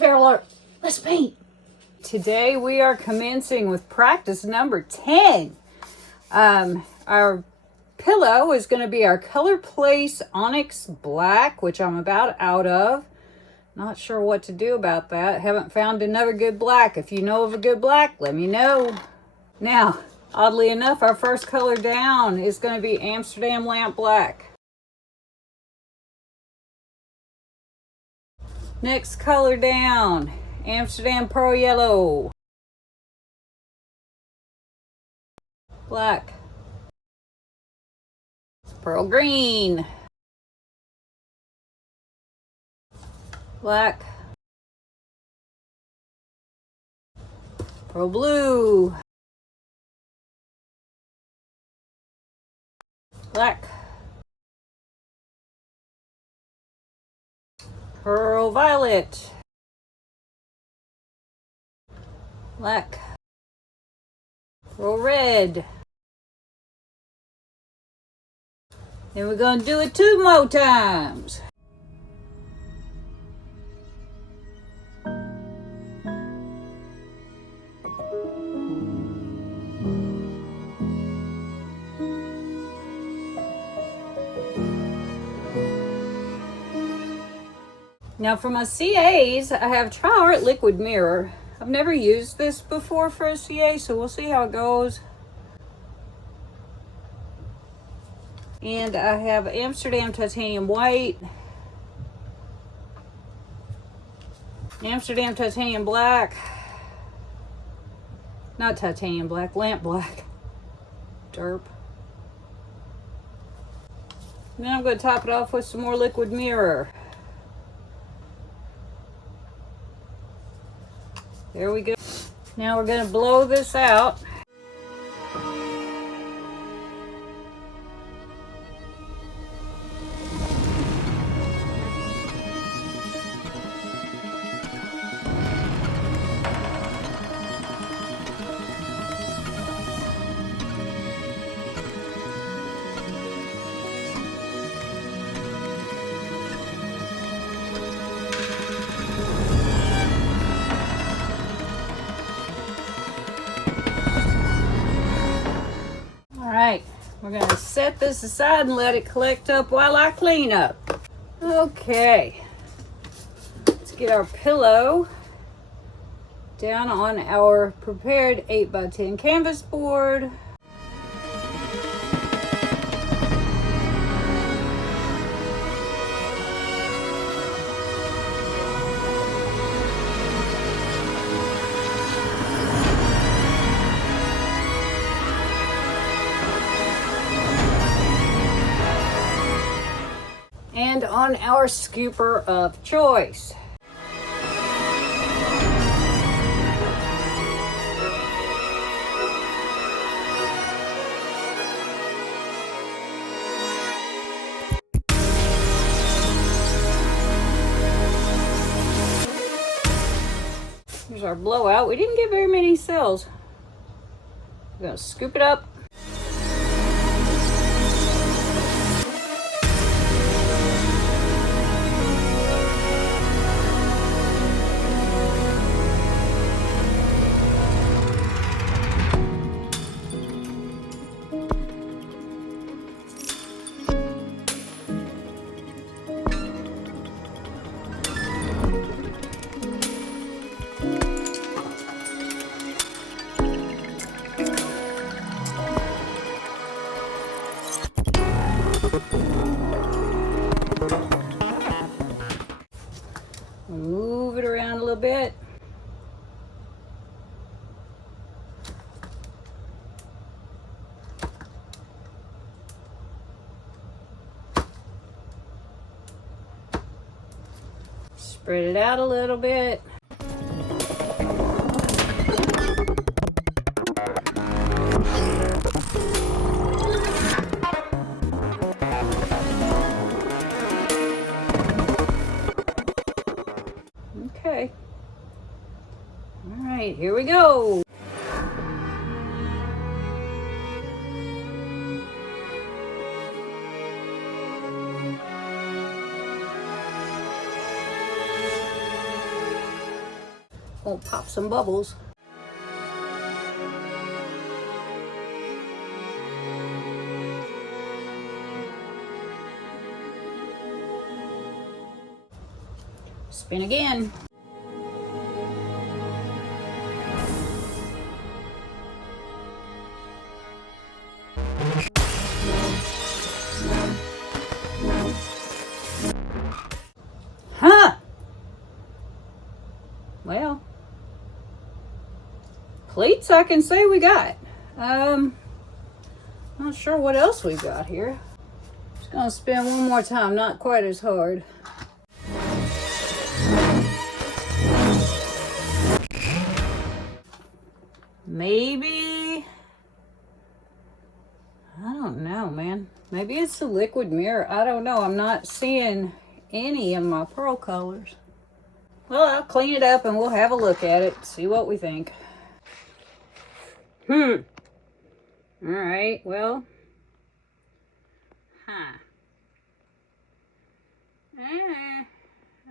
fair alert. Let's paint. Today we are commencing with practice number 10. Our pillow is going to be our Colorplace Onyx Black, which I'm about out of. Not sure what to do about that. Haven't found another good black. If you know of a good black, let me know. Now, oddly enough, our first color down is going to be Amsterdam Lamp Black. Next color down, Amsterdam Pearl Yellow. Black. Pearl Green. Black. Pearl Blue. Black. Pearl Violet. Black. Pearl Red. And we're going to do it 2 more times. Now for my CAs, I have Tri-Art Liquid Mirror. I've never used this before for a CA, so we'll see how it goes. And I have Amsterdam Titanium White, Amsterdam Titanium Black, not Titanium Black, Lamp Black, derp. And then I'm going to top it off with some more Liquid Mirror. There we go. Now we're going to blow this out. We're going to set this aside and let it collect up while I clean up. Okay, let's get our pillow down on our prepared 8x10 canvas board. And on our scooper of choice. Here's our blowout. We didn't get very many cells. We're going to scoop it up. Move it around a little bit. Spread it out a little bit. Okay. All right, here we go. We'll pop some bubbles. Spin again. Huh. Well, pleats I can say we got. Not sure what else we've got here. Just gonna spin one more time, not quite as hard. Maybe, I don't know, man. Maybe it's the liquid mirror. I don't know. I'm not seeing any of my pearl colors. Well, I'll clean it up and we'll have a look at it, see what we think. All right, well. I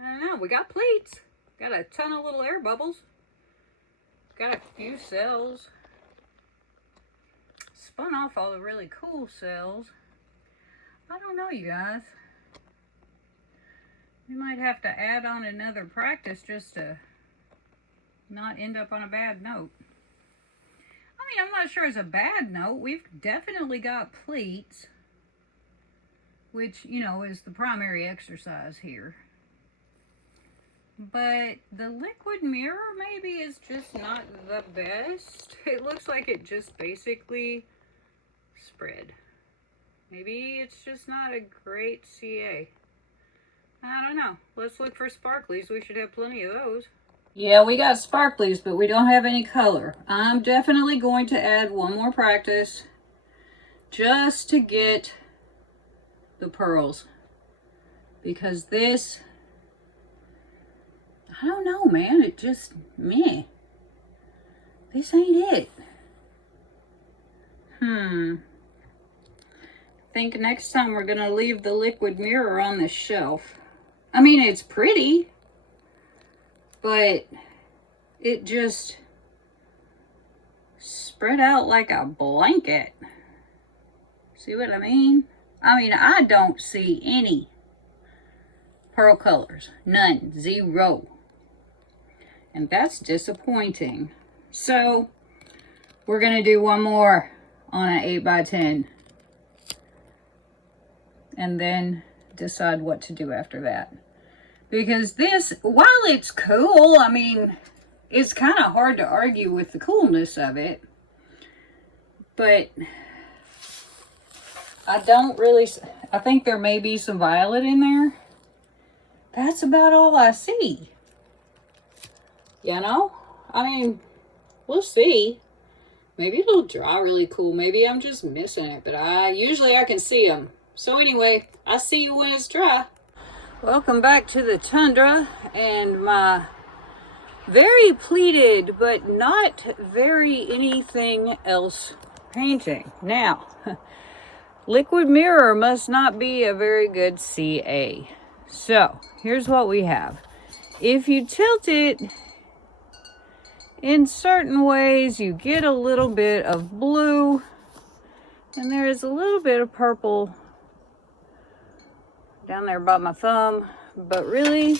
don't know. We got pleats. Got a ton of little air bubbles. Got a few cells. Spun off all the really cool cells. I don't know, you guys. We might have to add on another practice just to not end up on a bad note. I mean, I'm not sure it's a bad note. We've definitely got pleats, which, you know, is the primary exercise here. But the liquid mirror maybe is just not the best. It looks like it just basically spread. Maybe it's just not a great CA. I don't know. Let's look for sparklies. We should have plenty of those. Yeah, we got sparklies, but we don't have any color. I'm definitely going to add one more practice just to get the pearls. Because this, I don't know, man. It just, meh. This ain't it. I think next time we're going to leave the liquid mirror on the shelf. I mean, it's pretty, but it just spread out like a blanket. See what I mean? I mean, I don't see any pearl colors. None. Zero. And that's disappointing. So, we're going to do one more on an 8x10. And then decide what to do after that. Because this, while it's cool, I mean, it's kind of hard to argue with the coolness of it. But I don't really, I think there may be some violet in there. That's about all I see. You know? I mean, we'll see. Maybe it'll dry really cool. Maybe I'm just missing it. But usually I can see them. So anyway, I'll see you when it's dry. Welcome back to the tundra and my very pleated but not very anything else painting. Now, liquid mirror must not be a very good CA. So, here's what we have. If you tilt it in certain ways, you get a little bit of blue and there is a little bit of purple down there by my thumb, but really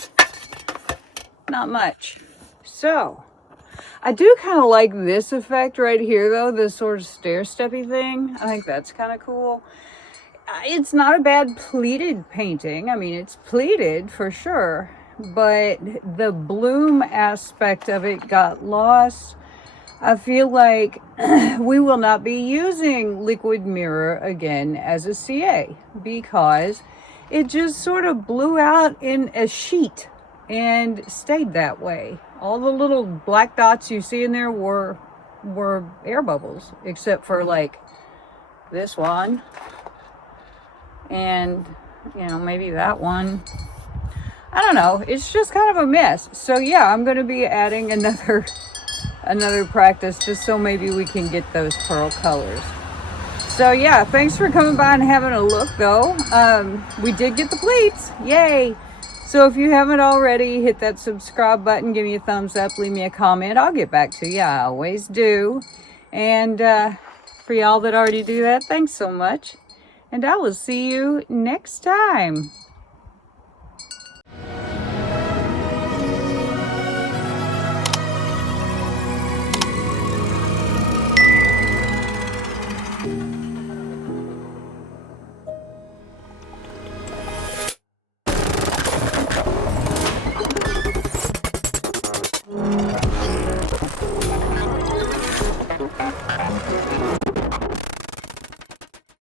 not much. So I do kind of like this effect right here though, this sort of stair-steppy thing. I think that's kind of cool. It's not a bad pleated painting. I mean, it's pleated for sure, but the bloom aspect of it got lost. I feel like we will not be using liquid mirror again as a CA because it just sort of blew out in a sheet and stayed that way. All the little black dots you see in there were air bubbles, except for like this one. And, you know, maybe that one. I don't know. It's just kind of a mess. So yeah, I'm going to be adding another practice just so maybe we can get those pearl colors. So yeah, thanks for coming by and having a look though. We did get the pleats, yay. So if you haven't already, hit that subscribe button, give me a thumbs up, leave me a comment. I'll get back to you. I always do. And for y'all that already do that, thanks so much. And I will see you next time.